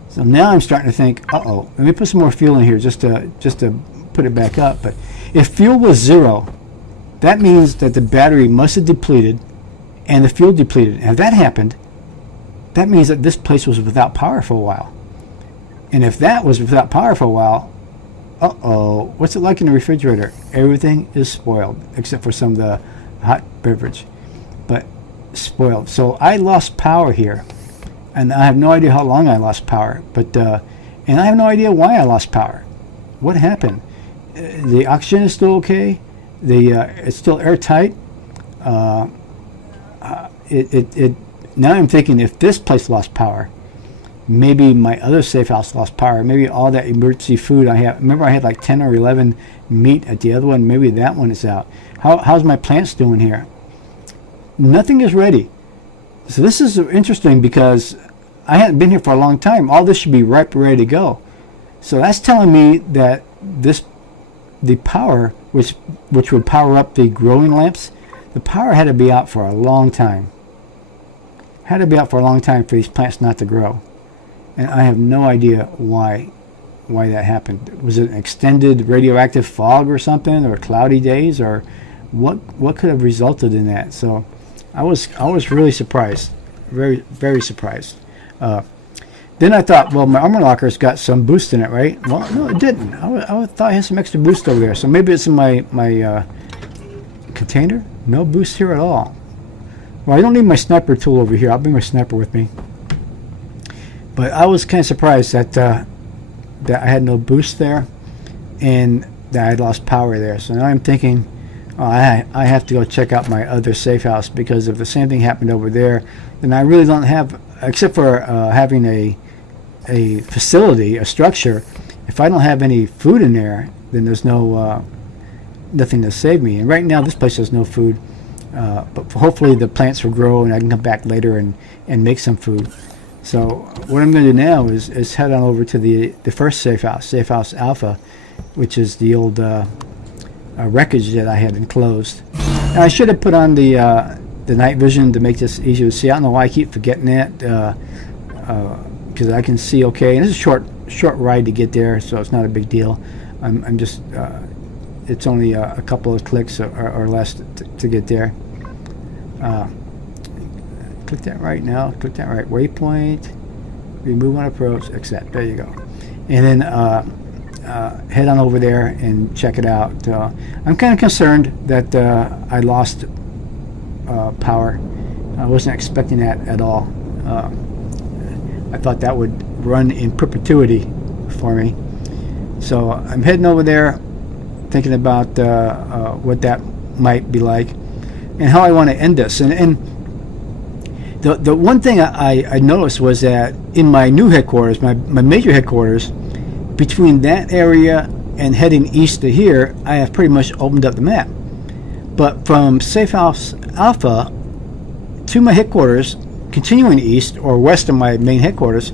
So now I'm starting to think, uh-oh, let me put some more fuel in here just to put it back up. But if fuel was 0, that means that the battery must have depleted and the fuel depleted. And if that happened, that means that this place was without power for a while. And if that was without power for a while, uh-oh, what's it like in the refrigerator? Everything is spoiled, except for some of the hot beverage. But spoiled. So I lost power here. And I have no idea how long I lost power. But and I have no idea why I lost power. What happened? The oxygen is still okay. It's still airtight. Now I'm thinking, if this place lost power, maybe my other safe house lost power. Maybe all that emergency food I have. Remember, I had like 10 or 11 meat at the other one. Maybe that one is out. How's my plants doing here? Nothing is ready. So this is interesting because I hadn't been here for a long time. All this should be ripe, ready to go. So that's telling me that the power, which would power up the growing lamps, the power had to be out for a long time. Had to be out for a long time for these plants not to grow. And I have no idea why that happened. Was it an extended radioactive fog or something, or cloudy days, or what could have resulted in that? So I was really surprised, very, very surprised. Then I thought, well, my armor locker's got some boost in it, right? Well, no, it didn't. I thought it had some extra boost over there. So maybe it's in my container. No boost here at all. Well, I don't need my sniper tool over here. I'll bring my sniper with me. But I was kind of surprised that I had no boost there, and that I had lost power there. So now I'm thinking, I have to go check out my other safe house, because if the same thing happened over there, then I really don't have, except for having a facility, a structure. If I don't have any food in there, then there's nothing to save me. And right now, this place has no food. But hopefully the plants will grow and I can come back later and make some food. So what I'm going to do now is head on over to the first safe house Alpha, which is the old wreckage that I had enclosed. And I should have put on the night vision to make this easier to see. I don't know why I keep forgetting that, because I can see okay. And this is a short ride to get there, so it's not a big deal. I'm just it's only a couple of clicks or less to get there. Click that right now. Click that right waypoint. Remove on approach. Accept. There you go. And then head on over there and check it out. I'm kind of concerned that I lost power. I wasn't expecting that at all. I thought that would run in perpetuity for me. So I'm heading over there, thinking about what that might be like and how I want to end this. And the one thing I noticed was that in my new headquarters, my major headquarters, between that area and heading east to here, I have pretty much opened up the map. But from Safe House Alpha to my headquarters, continuing east or west of my main headquarters,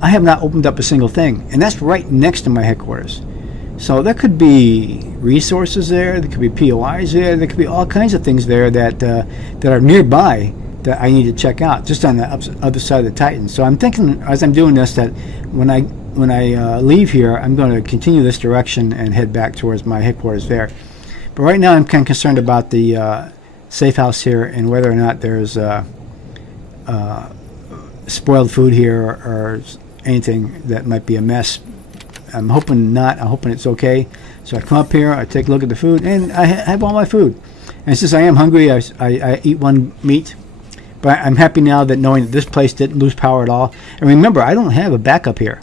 I have not opened up a single thing. And that's right next to my headquarters. So there could be resources there, there could be POIs there, there could be all kinds of things there that are nearby that I need to check out, just on the other side of the Titan. So I'm thinking, as I'm doing this, that when I leave here, I'm going to continue this direction and head back towards my headquarters there. But right now I'm kind of concerned about the safe house here and whether or not there's spoiled food here or anything that might be a mess I'm hoping not. I'm hoping it's okay. So I come up here, I take a look at the food, and I have all my food. And since I am hungry, I eat one meat. But I'm happy now that knowing that this place didn't lose power at all. And remember, I don't have a backup here.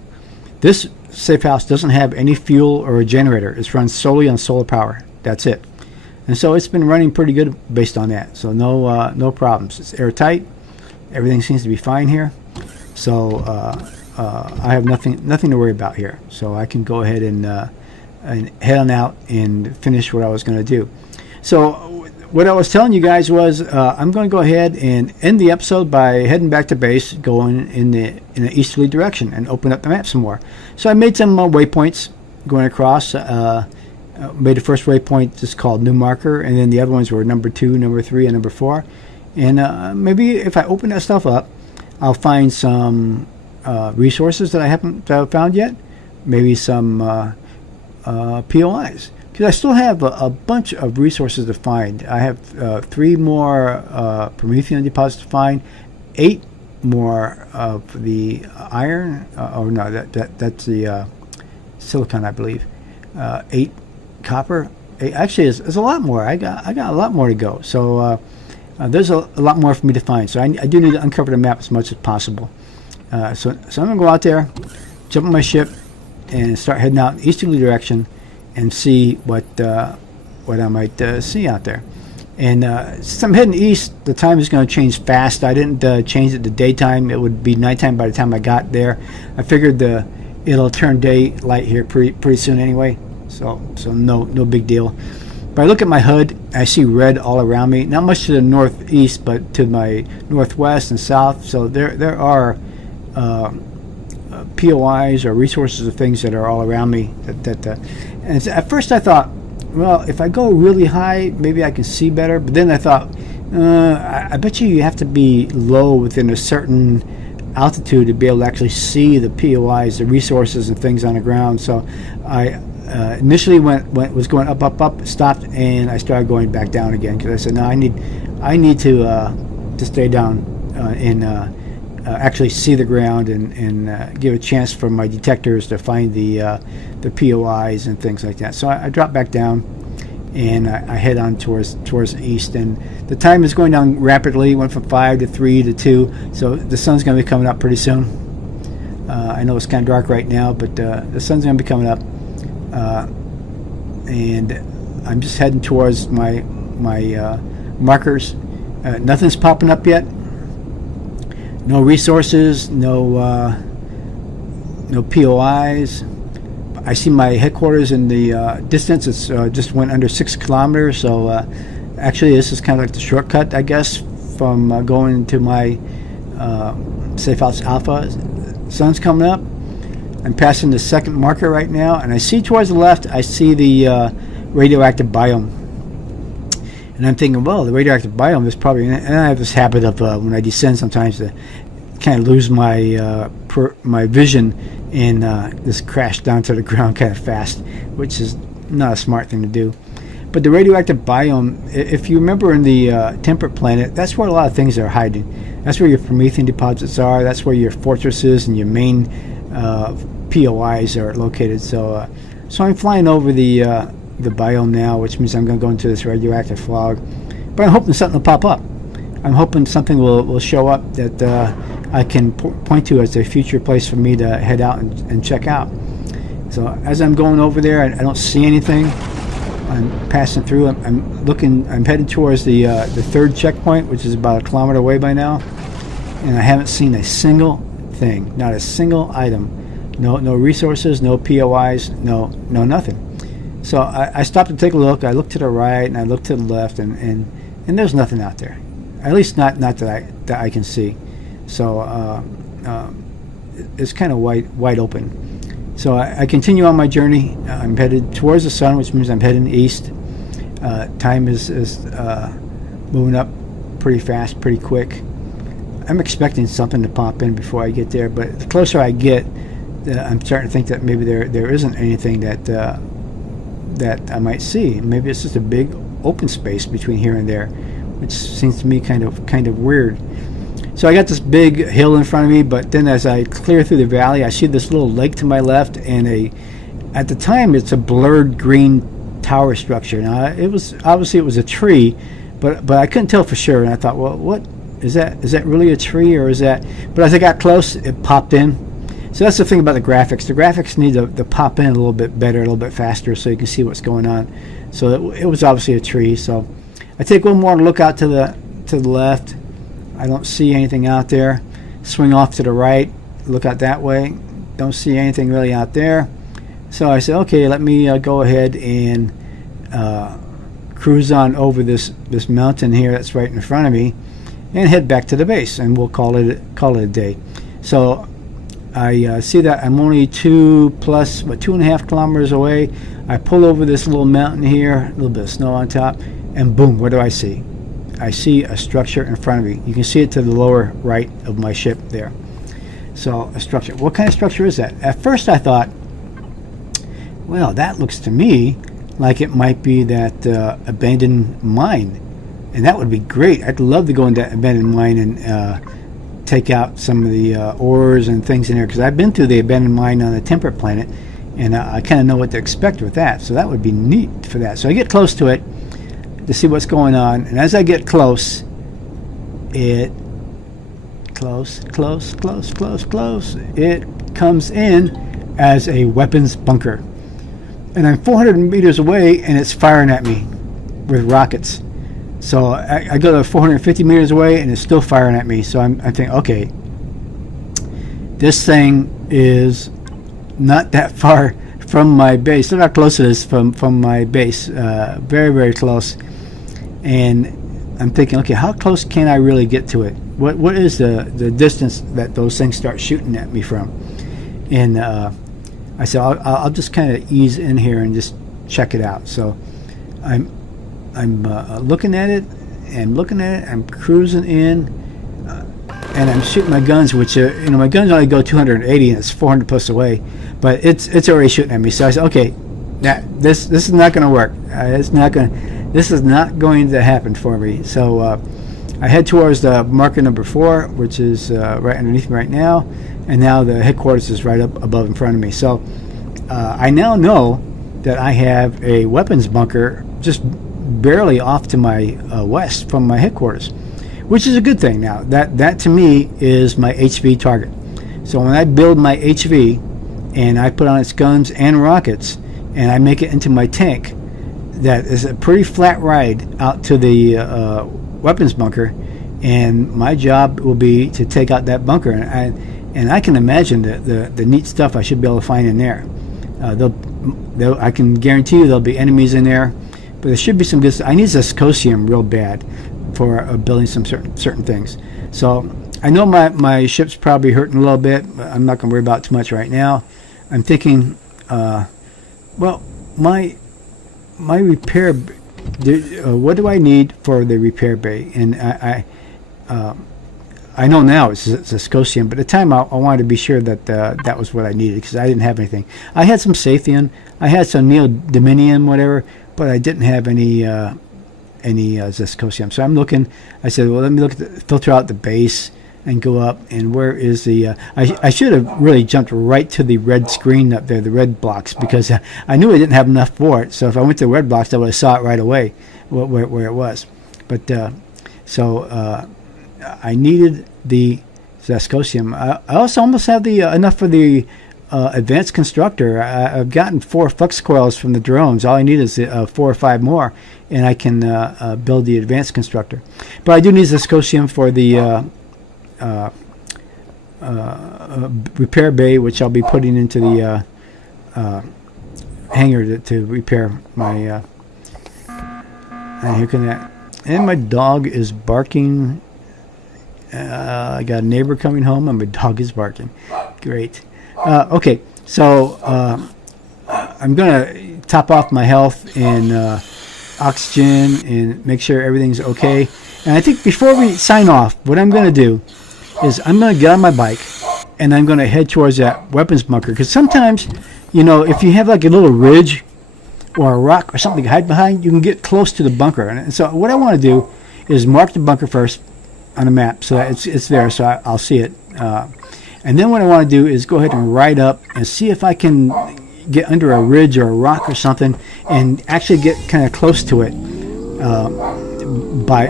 This safe house doesn't have any fuel or a generator. It's run solely on solar power. That's it. And so it's been running pretty good based on that. So no problems. It's airtight. Everything seems to be fine here. So I have nothing to worry about here. So I can go ahead and head on out and finish what I was going to do. So what I was telling you guys was I'm going to go ahead and end the episode by heading back to base, going in the easterly direction, and open up the map some more. So I made some waypoints going across. Made the first waypoint just called New Marker, and then the other ones were number 2, number 3, and number 4. And maybe if I open that stuff up, I'll find some resources that I haven't found yet. Maybe some POIs. Because I still have a bunch of resources to find. I have 3 more Promethean deposits to find, 8 more of the iron. Oh no, that's the silicon, I believe. 8 copper. Actually, it's a lot more. I got a lot more to go. So there's a lot more for me to find. So I do need to uncover the map as much as possible. So I'm gonna go out there, jump on my ship, and start heading out in easterly direction, and see what I might see out there. And since I'm heading east, the time is going to change fast. I didn't change it to daytime. It would be nighttime by the time I got there. I figured it'll turn daylight here pretty soon anyway. So no big deal. But I look at my HUD, I see red all around me. Not much to the northeast, but to my northwest and south. So there are POIs or resources of things that are all around me. And at first I thought, well, if I go really high, maybe I can see better. But then I thought, I bet you have to be low within a certain altitude to be able to actually see the POIs, the resources and things on the ground. So I initially was going up, stopped, and I started going back down again because I said, no, I need to stay down and actually see the ground and give a chance for my detectors to find the POIs and things like that. So I dropped back down and I head on towards the east, and the time is going down rapidly. Went from 5 to 3 to 2, so the sun's going to be coming up pretty soon. I know it's kind of dark right now, but the sun's going to be coming up, and I'm just heading towards my markers. Nothing's popping up yet. No resources, no POIs. I see my headquarters in the distance. It's just went under 6 kilometers. So actually, this is kind of like the shortcut, I guess, from going to my Safe House Alpha. Sun's coming up. I'm passing the second marker right now, and I see towards the left, I see the radioactive biome. And I'm thinking, well, the radioactive biome is probably, and I have this habit of when I descend sometimes to kind of lose my my vision and just crash down to the ground kind of fast, which is not a smart thing to do. But the radioactive biome, if you remember in the temperate planet, that's where a lot of things are hiding. That's where your Promethean deposits are. That's where your fortresses and your main POIs are located. So I'm flying over the biome now, which means I'm going to go into this radioactive fog. But I'm hoping something will pop up. I'm hoping something will show up that I can point to as a future place for me to head out and check out. So as I'm going over there, I don't see anything. I'm passing through. I'm headed towards the third checkpoint, which is about 1 kilometer away by now, and I haven't seen a single thing, not a single item. No resources, no POIs, no nothing. So I stopped to take a look. I looked to the right and I looked to the left, and there's nothing out there. At least not that I can see. So it's kind of wide open. So I continue on my journey. I'm headed towards the sun, which means I'm heading east. Time is moving up pretty fast, pretty quick. I'm expecting something to pop in before I get there, but the closer I get, I'm starting to think that maybe there isn't anything that I might see. Maybe it's just a big open space between here and there, which seems to me kind of weird. So I got this big hill in front of me, but then as I clear through the valley, I see this little lake to my left and at the time, it's a blurred green tower structure. Now, it was obviously it was a tree, but I couldn't tell for sure. And I thought, well, what is that? Is that really a tree, or is that? But as I got close, it popped in. So that's the thing about the graphics. The graphics need to pop in a little bit better, a little bit faster, so you can see what's going on. So it was obviously a tree. So I take one more look out to the left. I don't see anything out there. Swing off to the right. Look out that way. Don't see anything really out there. So I said, okay, let me go ahead and cruise on over this mountain here that's right in front of me, and head back to the base, and we'll call it a day. So I see that I'm only 2.5 kilometers away. I pull over this little mountain here, a little bit of snow on top, and boom, what do I see? I see a structure in front of me. You can see it to the lower right of my ship there. So a structure. What kind of structure is that? At first I thought, well, that looks to me like it might be that abandoned mine, and that would be great. I'd love to go into that abandoned mine and take out some of the ores and things in there, because I've been through the abandoned mine on the temperate planet, and I kind of know what to expect with that. So that would be neat for that. So I get close to it to see what's going on, and as I get close, it comes in as a weapons bunker. And I'm 400 meters away, and it's firing at me with rockets. So I go to 450 meters away, and it's still firing at me. So I'm thinking, okay, this thing is not that far from my base. Look how close it is from my base. Very, very close. And I'm thinking, okay, how close can I really get to it? What is the distance that those things start shooting at me from? And I said, I'll just kind of ease in here and just check it out. So I'm looking at it, and I'm cruising in, and I'm shooting my guns, which my guns only go 280, and it's 400 plus away, but it's already shooting at me. So I said, okay, this is not going to work. This is not going to happen for me. So I head towards the marker number 4, which is right underneath me right now, and now the headquarters is right up above in front of me. So I now know that I have a weapons bunker just barely off to my west from my headquarters, which is a good thing. Now that to me is my HV target. So when I build my HV and I put on its guns and rockets, and I make it into my tank, that is a pretty flat ride out to the weapons bunker, and my job will be to take out that bunker, and I can imagine the neat stuff I should be able to find in there. I can guarantee you there'll be enemies in there, but there should be some good stuff. I need Zescosium real bad for building some certain things. So I know my ship's probably hurting a little bit, but I'm not going to worry about it too much right now. I'm thinking, well, my repair, what do I need for the repair bay? And I know now it's Zescosium, but at the time I wanted to be sure that that was what I needed, because I didn't have anything. I had some Sathian, I had some Neodominium, whatever, but I didn't have any Zescosium. So I'm looking. I said, well, let me filter out the base and go up. And where is the? I should have really jumped right to the red screen up there, the red blocks, because I knew I didn't have enough for it. So if I went to the red blocks, I would have saw it right away where it was. But I needed the Zescosium. I also almost have the enough for the advanced constructor. I've gotten 4 flux coils from the drones. All I need is 4 or 5 more, and I can build the advanced constructor. But I do need Zescosium for the repair bay, which I'll be putting into the hangar to repair my. And here can that. And my dog is barking. I got a neighbor coming home, and my dog is barking. Great. Okay, so I'm going to top off my health and oxygen and make sure everything's okay. And I think before we sign off, what I'm going to do is I'm going to get on my bike, and I'm going to head towards that weapons bunker. Because sometimes, if you have like a little ridge or a rock or something to hide behind, you can get close to the bunker. And so what I want to do is mark the bunker first on a map so that it's there, so I'll see it. And then what I want to do is go ahead and ride up and see if I can get under a ridge or a rock or something and actually get kind of close to it by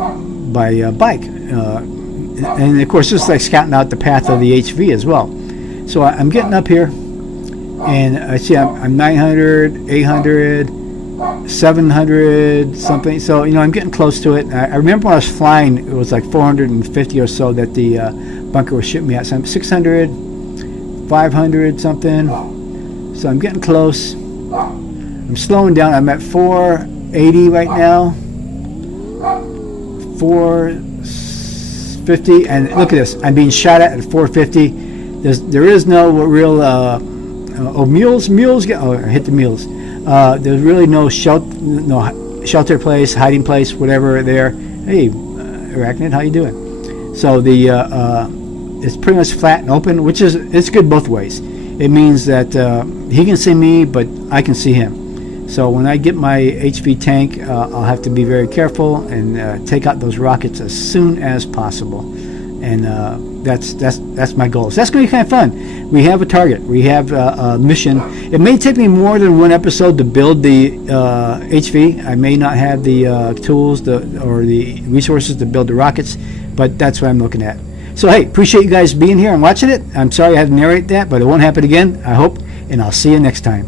bike. And of course, this is like scouting out the path of the HV as well. So I'm getting up here, and I see I'm 900, 800, 700 something. So I'm getting close to it. I remember when I was flying, it was like 450 or so that the bunker was shooting me at. So I'm 600, 500 something. So I'm getting close. I'm slowing down. I'm at 480 right now. 450, and look at this. I'm being shot at 450. There is no real mules get. Oh, I hit the mules. There's really no shelter place, hiding place, whatever there. Hey, Arachnid, how you doing? So it's pretty much flat and open, which it's good both ways. It means that he can see me, but I can see him. So when I get my HV tank, I'll have to be very careful and take out those rockets as soon as possible. And that's my goal. So that's going to be kind of fun. We have a target. We have a mission. It may take me more than one episode to build the HV. I may not have the tools or the resources to build the rockets, but that's what I'm looking at. So hey, appreciate you guys being here and watching it. I'm sorry I had to narrate that, but it won't happen again, I hope, and I'll see you next time.